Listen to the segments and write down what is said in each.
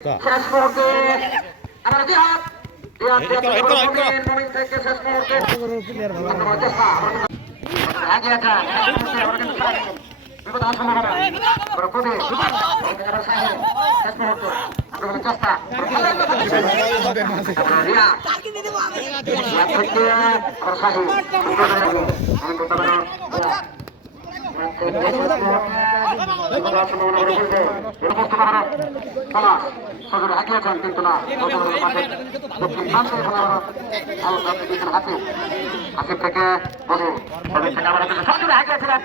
শেষ মুহূর্তে আমার জিহাদ মুমিন থেকে শেষ মুহূর্তে আগে একটা বিপদ আসন্ন হবে বড় কবি শেষ মুহূর্তে চেষ্টা রিয়া সজোরে হাঁকিয়েছেন কিন্তু না হাসিব থেকে থেকে আবার সজোরে হাঁকিয়েছিলেন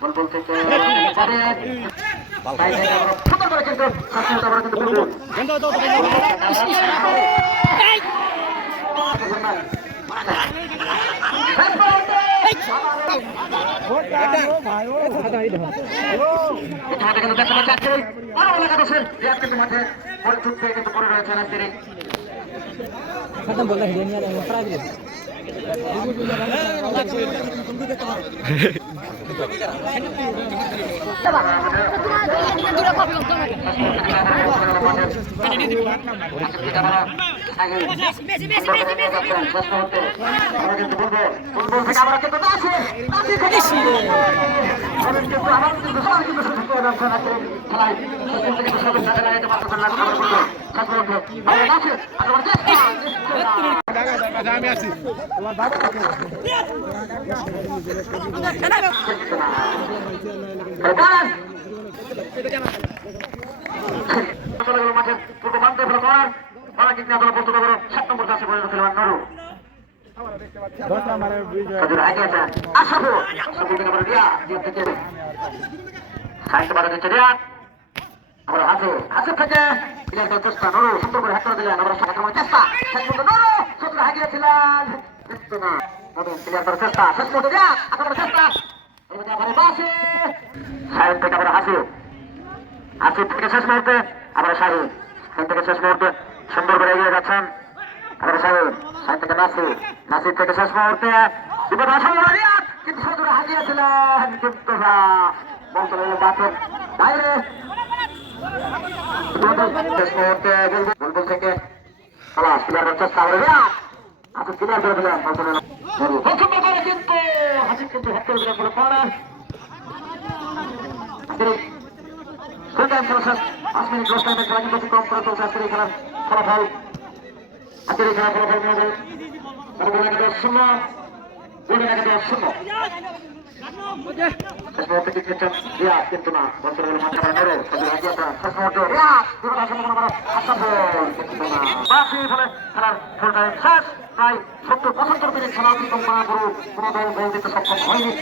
বুলবুল থেকে সুন্দর করে কিন্তু আমি আছি হাসিব থেকে চেষ্টা নরু সুন্দর করে হাত দিলেন আমরা চেষ্টা হারিয়েছিলেন চেষ্টা শেষ মুহূর্তে চেষ্টা সাহেব থেকে আবার হাসিব থেকে শেষ মুহূর্তে আবার সাহেব থেকে শেষ মুহূর্তে সুন্দর করে এগিয়ে যাচ্ছেন আবার সাহেব থেকে নাসির থেকে শেষ মুহূর্তে বিপদ আসন্ন কিন্তু সজোরে হারিয়েছিলেন কিন্তু বাতের বাইরে শেষ মুহূর্তে বুলবুল থেকে চেষ্টা করে আপনি ক্লিয়ার করে দিলেন পছন্দ করে কিন্তু হাসিব কিন্তু হাত করে দিলেন বলে পড়েন 5 মিনিট লস টাইমে খেলা কিন্তু অতিক্রম করে চলছে আজকের এই খেলার ফলাফল নিয়ে যায় শূন্য শেষ মুহূর্তে কি খেলছেন রিয়াদ কিন্তু না বছর হলো মাঠে মেরে শেষ মুহূর্তে রিয়াদ খেলার ফুল টাইম শেষ প্রায় 70-75 মিনিট খেলা অতিক্রম করার পরও কোনো দল গোল দিতে সক্ষম হয়নি।